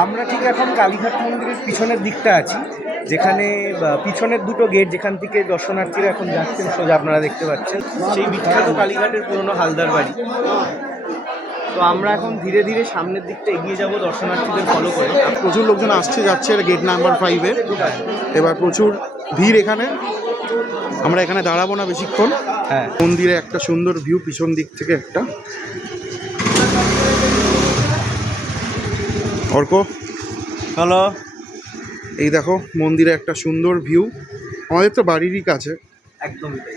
আমরা ঠিক এখন কালীঘাট মন্দিরের পিছনের দিকটা আছি, যেখানে পিছনের দুটো গেট যেখান থেকে দর্শনার্থীরা এখন যাচ্ছেন সোজা আপনারা দেখতে পাচ্ছেন, সেই বিখ্যাত কালীঘাটের পুরনো হালদার বাড়ি। তো আমরা এখন ধীরে ধীরে সামনের দিকটা এগিয়ে যাব দর্শনার্থীদের ফলো করে। প্রচুর লোকজন আসছে যাচ্ছে, এটা গেট নাম্বার 5-এ। এবার প্রচুর ভিড় এখানে, আমরা এখানে দাঁড়াবো না বেশিক্ষণ। হ্যাঁ, মন্দিরে একটা সুন্দর ভিউ পিছন দিক থেকে একটা। অর্ক হ্যালো, এই দেখো মন্দিরে একটা সুন্দর ভিউ, আমাদের তো বাড়িরই কাছে। একদমই তাই।